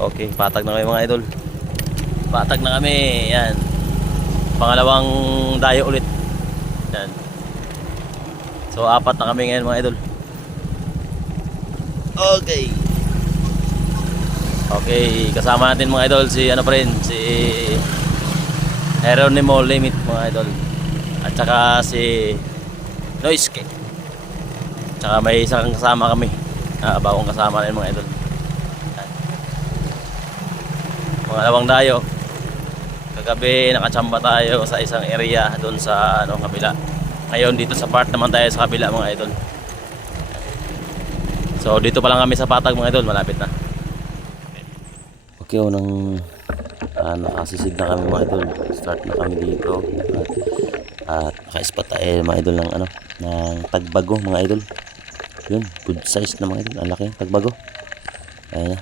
Okay, patag na kami mga idol. Patag na kami. Yan. Pangalawang dayo ulit. Yan. So apat na kami ngayon mga idol. Okay. Okay, kasama natin mga idol si ano pa rin, si Geronimo Limit mga idol. At saka si Noiseke. Tsaka may isang kasama kami. Bagong kasama rin mga idol. Pangalawang dayo. Kagabi nakachamba tayo sa isang area doon sa ano kabila. Ngayon dito sa part naman tayo sa kabila mga idol. So dito pa lang kami sa Patag mga idol, malapit na. Okay, unang nakasisid na kami mga idol. Start na kami dito. At naka-spot tayo mga idol ng ano, ng tagbago mga idol. Yun, good size na mga idol. Ang laki ng tagbago. Ayan na.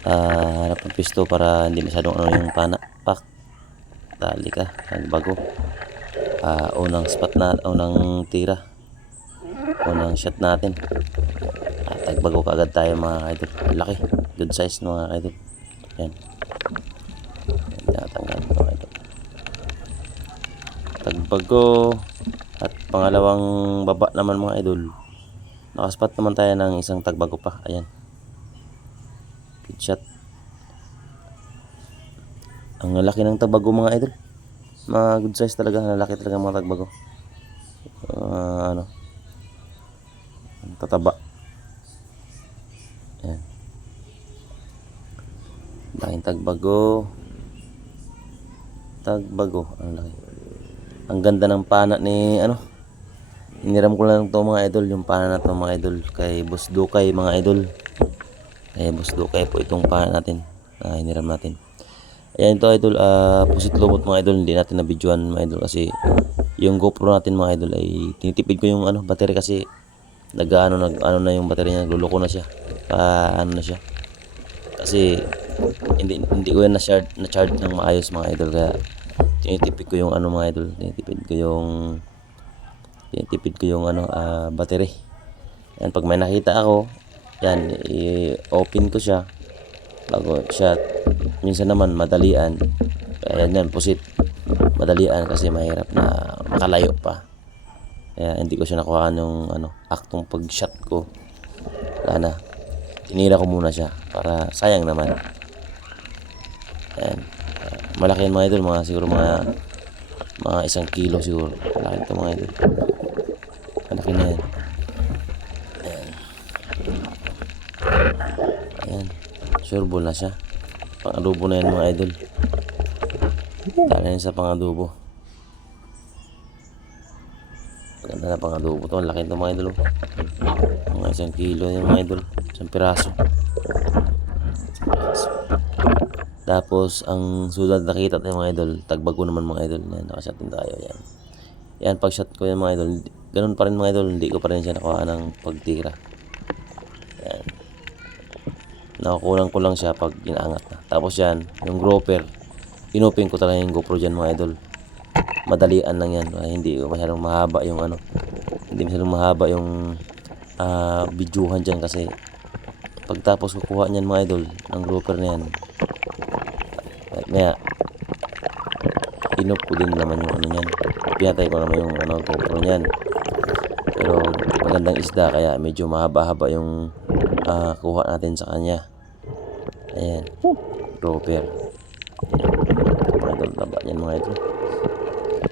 Hanap ng pisto para hindi masyadong ano yung pana. Pak. Tali ka. Tagbago. Unang spot na, unang tira. Unang shot natin. Tagbago kaagad tayo mga idol. Ang laki. Good size mga idol. Yan. Tinatanggal mga idol. Tagbago. At pangalawang baba naman mga idol. Nakaspot naman tayo ng isang tagbago pa. Ayan. Good shot. Ang laki ng tagbago mga idol. Mga good size talaga. Ang laki talaga mga tagbago. Ano. Ang tataba. Ayan. Laking tagbago. Tagbago. Ang laki. Ang ganda ng pana ni ano. Iniram ko lang to mga idol. Yung pana na to mga idol. Kay Boss Dukay mga idol. Kay Boss Dukay po itong pana natin. Iniram natin. Ayan ito idol. Pusit lubot mga idol. Hindi natin na-videoan mga idol. Kasi yung GoPro natin mga idol ay tinitipid ko yung ano, battery kasi ano na yung battery niya. Nagluloko na siya. Ano na siya. Kasi hindi ko yan na-charge ng maayos mga idol. Kaya tinitipid ko yung ano mga idol. Tinitipid ko yung ano, battery. Yan, pag may nakita ako, yan, i-open ko siya bago shot. Minsan naman madalian. Kaya yan, pusit. Madalian kasi mahirap na makalayo pa. Kaya hindi ko siya nakuhaan yung ano, aktong pag-shot ko. Wala na. Tinira ko muna siya para sayang naman. Ayan. Malaki yan mga idol, siguro mga 1 kilo siguro. Malaki ito mga idol. Malaki na yan. Ayan. Ayan. Sureball na siya. Pang-adobo na yan mga idol. Dala yan sa pang-adobo. Ganda na pang-adobo to. Laki ito mga idol. Mga 1 kilo yan mga idol. 1 piraso. Tapos ang sulat nakita tayo mga idol. Tagbago naman mga idol. Yan, nakashot din tayo. Yan. Yan, pag shot ko yan mga idol. Ganun pa rin mga idol. Hindi ko pa rin siya nakuha ng pagtira. Yan. Nakukulang ko lang siya pag inaangat na. Tapos yan, yung grouper. Inupin ko talaga yung GoPro dyan mga idol. Madalian lang yan. Hindi masyadong mahaba yung ano. Hindi masyadong mahaba yung videohan dyan kasi pagtapos kukuha niyan mga idol ng grouper na yan, at maya inup ko din naman yung ano niyan, pinatay ko naman yung ano, GoPro niyan. Pero magandang isda kaya medyo mahaba-haba yung kuha natin sa kanya. Ayan, grouper. Mga idol, taba niyan mga idol.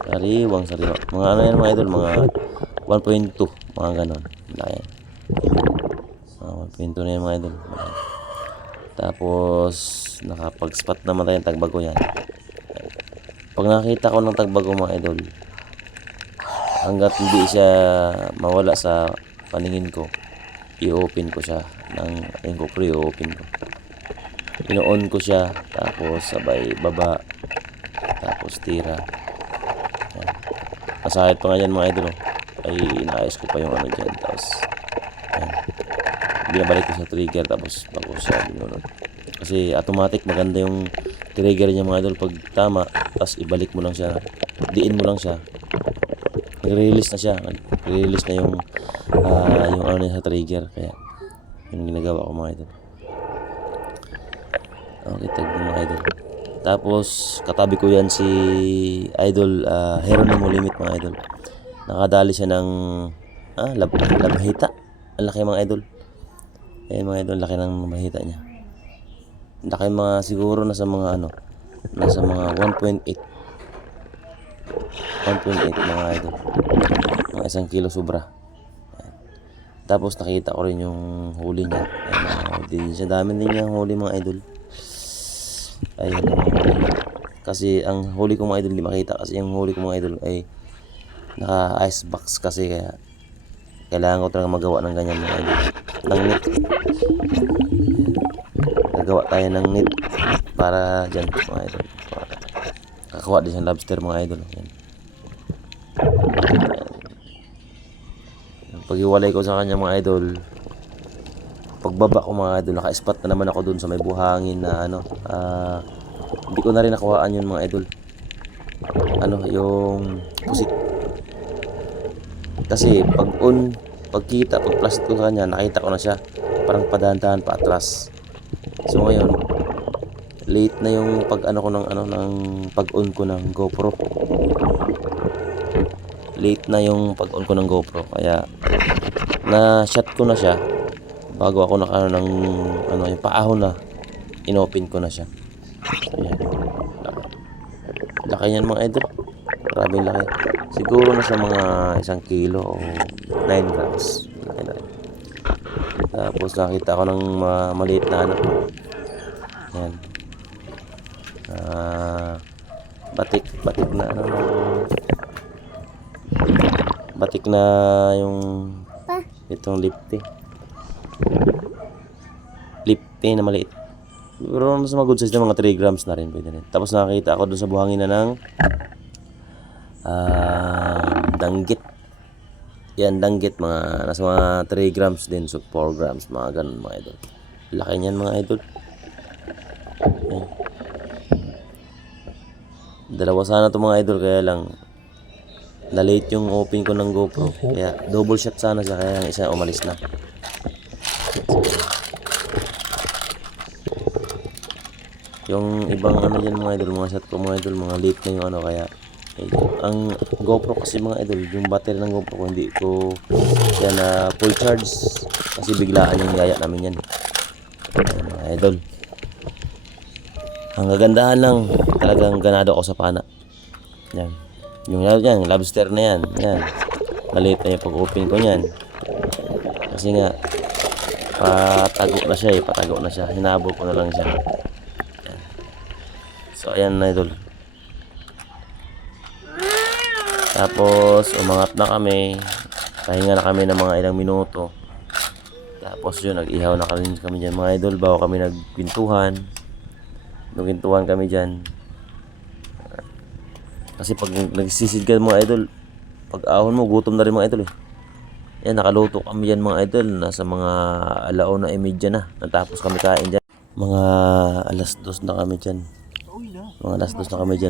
Sariwang sariwa. Mga ano yan mga idol, mga 1.2, mga ganon. Ayan. 1.2 na yan mga idol. Tapos nakapag-spot naman tayo ng tagbago yan. Pag nakita ko ng tagbago mga idol, hanggat hindi siya mawala sa paningin ko, i-open ko siya ng GoPro, i-open ko. Ino-on ko siya, tapos sabay baba, tapos tira. Yan. Masahit pa nga yan mga idol. Ay inaayos ko pa yung ano dyan. Tapos yan, binabalik ko sa trigger tapos bago siya binunod. Kasi automatic maganda yung trigger niya mga idol. Pag tama, tapos ibalik mo lang siya, diin mo lang siya, nag-release na siya, nag-release na yung ano niya sa trigger. Kaya yung ginagawa ko mga idol. Okay, tag mga idol. Tapos katabi ko yan si Idol Heronimo Limit mga idol. Nakadali siya ng labahita. Ang laki mga idol. Ayan mga idol, laki ng mahita niya. Laki mga siguro nasa mga nasa mga 1.8 mga idol. Mga 1 kilo sobra. Ayan. Tapos nakita ko rin yung huli niya. Ayan, din siya, dami din niya huli mga idol. Ayan. Kasi ang huli ko mga idol hindi makita, kasi yung huli ko mga idol ay naka ice box, kasi kaya kailangan ko talaga magawa ng ganyan mga idol, ng net. Gagawa tayo ng net para dyan mga idol. Kakakuha din siyang lobster mga idol. Ayan. Pag-iwalay ko sa kanya mga idol, pagbaba ko mga idol, naka-spot na naman ako dun sa may buhangin na hindi ko na rin nakuhaan yun mga idol. Yung pusit. Kasi pagkita, pag-flash ko sa kanya, nakita ko na siya. Parang padahan-dahan pa atras. So ngayon, late na yung pag-on ko ng GoPro. Late na yung pag-on ko ng GoPro. Kaya na-shot ko na siya bago ako yung paahon na inopen ko na siya. So, yan. Laki niyan mga idol. Maraming laki. Siguro na sa mga 1 kilo o 9 grams. Laki na rin. Tapos nakita ko ng maliit na anak. Yan. Batik na batik na yung itong lipte na maliit. Pero mas mga good size na mga 3 grams na rin, pwede rin. Tapos nakakita ako doon sa buhangin na ng danggit. Yan, danggit, nasa mga 3 grams din, so 4 grams, mga ganun mga idol. Laki niyan mga idol. Yan. Dalawa sana to mga idol, kaya lang na-late yung open ko ng GoPro. Kaya double shot sana siya, kaya ang isa umalis na. Yung ibang dyan mga idol, mga shot ko mga idol, mga late na yung kaya ang GoPro kasi mga idol, yung battery ng GoPro ko hindi ko yan full charge, kasi biglaan yung yaya namin yan. Ayan, mga idol, ang gagandahan lang, talagang ganado ako sa pana. Yan, yung lobster na yan, maliit na yung pag-open ko yan, kasi nga patago na siya, hinabol ko na lang siya. So ayan na idol. Tapos umangat na kami, pahinga na kami ng mga ilang minuto. Tapos yun, nag-ihaw na kami dyan mga idol, bago kami nagpintuhan kami dyan. Kasi pag nagsisid ka mga idol, pag ahon mo, gutom na rin mga idol eh. Yan, nakaluto kami dyan mga idol, nasa mga 1:30 na. Natapos kami kain dyan. Mga 2:00 na kami dyan.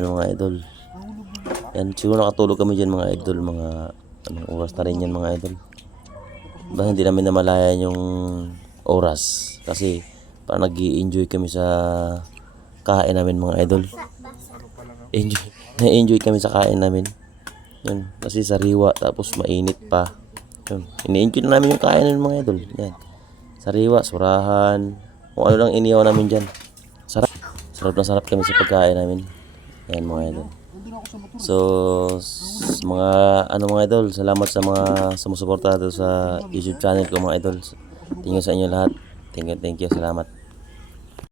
Mga idol. Yan, siguro nakatulog kami dyan mga idol, mga oras na rin yan mga idol. Basta hindi namin namalayan yung oras, kasi parang nag-i-enjoy kami sa kain namin mga idol. Na-enjoy kami sa kain namin. Yun, kasi sariwa, tapos mainit pa. Yun, ini-enjoy na namin yung kain namin mga idol. Yan, sariwa, surahan, kung ano lang inihaw namin dyan. Sarap na sarap kami sa pagkain namin. Yan mga idol. So mga idol, salamat sa mga sumusuporta sa YouTube channel ko mga idol. Thank you sa inyo lahat. Thank you, salamat.